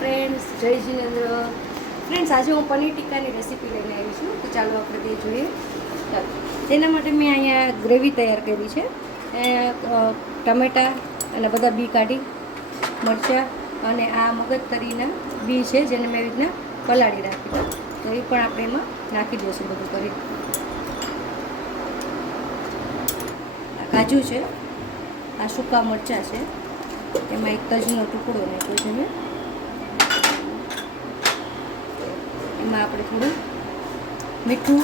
Friends, જય Jinendra. Friends, આજે હું પનીર ટિક્કાની રેસીપી લઈને આવી છું. તો ચાલો આપણે તે જોઈએ. ચાલો, તેના માટે મેં અહીંયા ગ્રેવી તૈયાર કરી છે. ટમેટાં અને બધા બી કાઢી, મરચાં અને આ મગજતરીના બી છે જેને મેં એવી રીતના પલાળી રાખી. તો એ પણ આપણે એમાં નાખી દઈશું બધું કરી. કાજુ છે, આ સૂકા મરચાં છે, એમાં એક તજનો ટુકડો નાખ્યો છે મેં. એમાં આપણે થોડું મીઠું,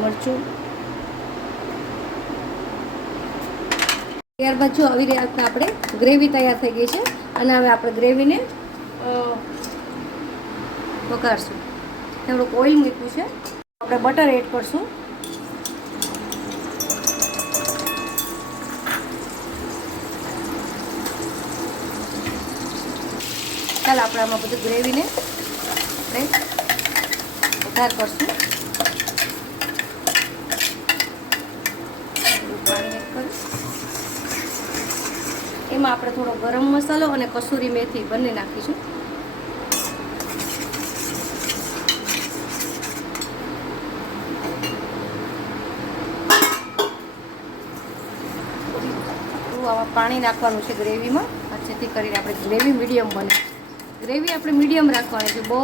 મરચું, ત્યારબાદ જો આવી રીતના આપણે ગ્રેવી તૈયાર થઈ ગઈ છે. અને હવે આપણે ગ્રેવીને વઘારશું. થોડુંક ઓઇલ મૂક્યું છે, આપણે બટર એડ કરશું. ચાલો આપણે આમાં બધું ગ્રેવીને આપણે વઘાર કરશું. પાણી એડ કરીશું. એમાં આપણે થોડો ગરમ મસાલો અને કસૂરી મેથી બંને નાખીશું. આમાં પાણી નાખવાનું છે ગ્રેવીમાં, જેથી કરીને આપણે ગ્રેવી મીડિયમ બને. ગ્રેવી આપણે મીડિયમ રાખવાની છે, બહુ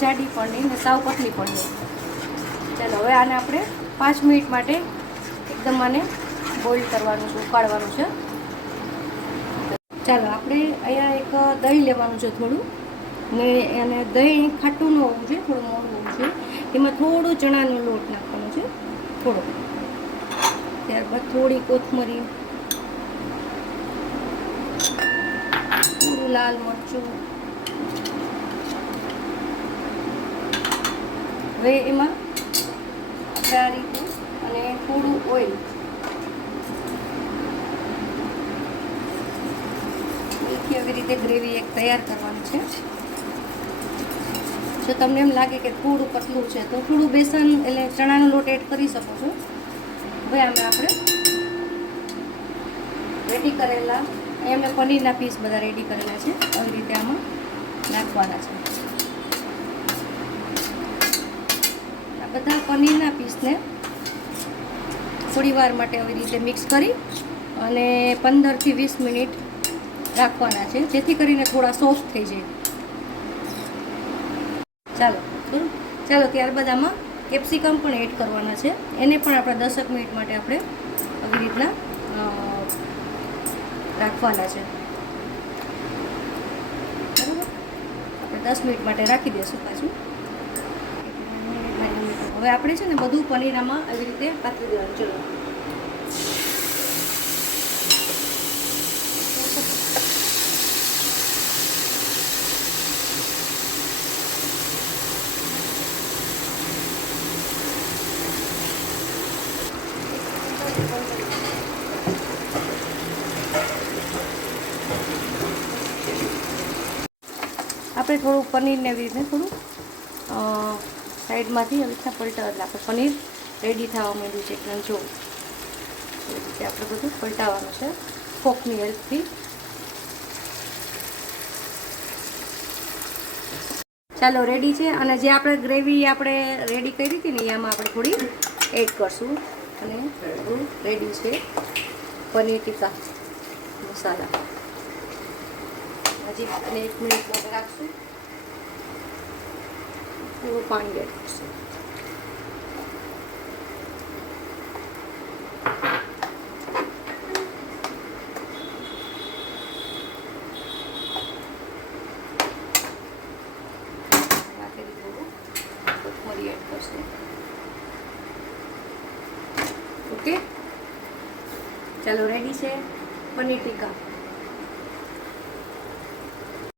જાડી પણ નહીં ને સાવ પતલી પણ નહીં. ચાલો હવે આને આપણે 5 મિનિટ માટે એકદમ આને બોઇલ કરવાનું છે, ઉકાળવાનું છે. ચાલો આપણે અહીંયા એક દહીં લેવાનું છે થોડું, ને અને દહીં ખાટું ન હોવું જોઈએ, થોડું મોડું હોવું જોઈએ. એમાં થોડું ચણાનો લોટ નાખવાનો છે, થોડો. ત્યારબાદ થોડી કોથમરી, થોડું લાલ મરચું. હવે એમાં આ રીતે અને થોડું ઓઇલ, આવી રીતે ગ્રેવી એક તૈયાર કરવાની છે. જો તમને એમ લાગે કે થોડું પતલું છે તો થોડું બેસન એટલે ચણાનો લોટ એડ કરી શકો છો. હવે આમાં આપણે રેડી કરેલા, અહીંયા મેં પનીરના પીસ બધા રેડી કરેલા છે, આવી રીતે આમાં નાખવાના છે. આ બધા પનીરના પીસને થોડી વાર માટે આવી રીતે મિક્સ કરી અને 15 થી 20 મિનિટ રાખવાના છે, જેથી કરીને થોડા સોફ્ટ થઈ જાય. ચાલો ત્યારબાદ આમાં કેપ્સિકમ પણ એડ કરવાના છે. એને પણ આપણે 10 મિનિટ માટે આપણે આવી રીતના રાખવાના છે. બરાબર, આપણે 10 મિનિટ માટે રાખી દઈશું પાછું. હવે આપણે છે ને બધું પનીર આમાં આવી રીતે પાથરી દેવાનું. ચલો આપણે થોડું પનીરને એવી રીતે થોડું સાઈડમાંથી આવી રીતના પલટાવવા, એટલે આપણે પનીર રેડી થવા માંડ્યું છે. એટલે જો એ રીતે આપણે બધું પલટાવવાનું છે ફોકની હેલ્પથી. ચાલો રેડી છે. અને જે આપણે ગ્રેવી આપણે રેડી કરી હતી ને એમાં આપણે થોડી એડ કરશું. અને રેડી છે પનીર ટિક્કા મસાલા. હજી આપણે 1 મિનિટ માટે રાખશું. થોડું પાણી એડ કરશું. કોથમરી એડ કરશું. ઓકે, ચાલો રેડી છે પનીર ટિક્કા.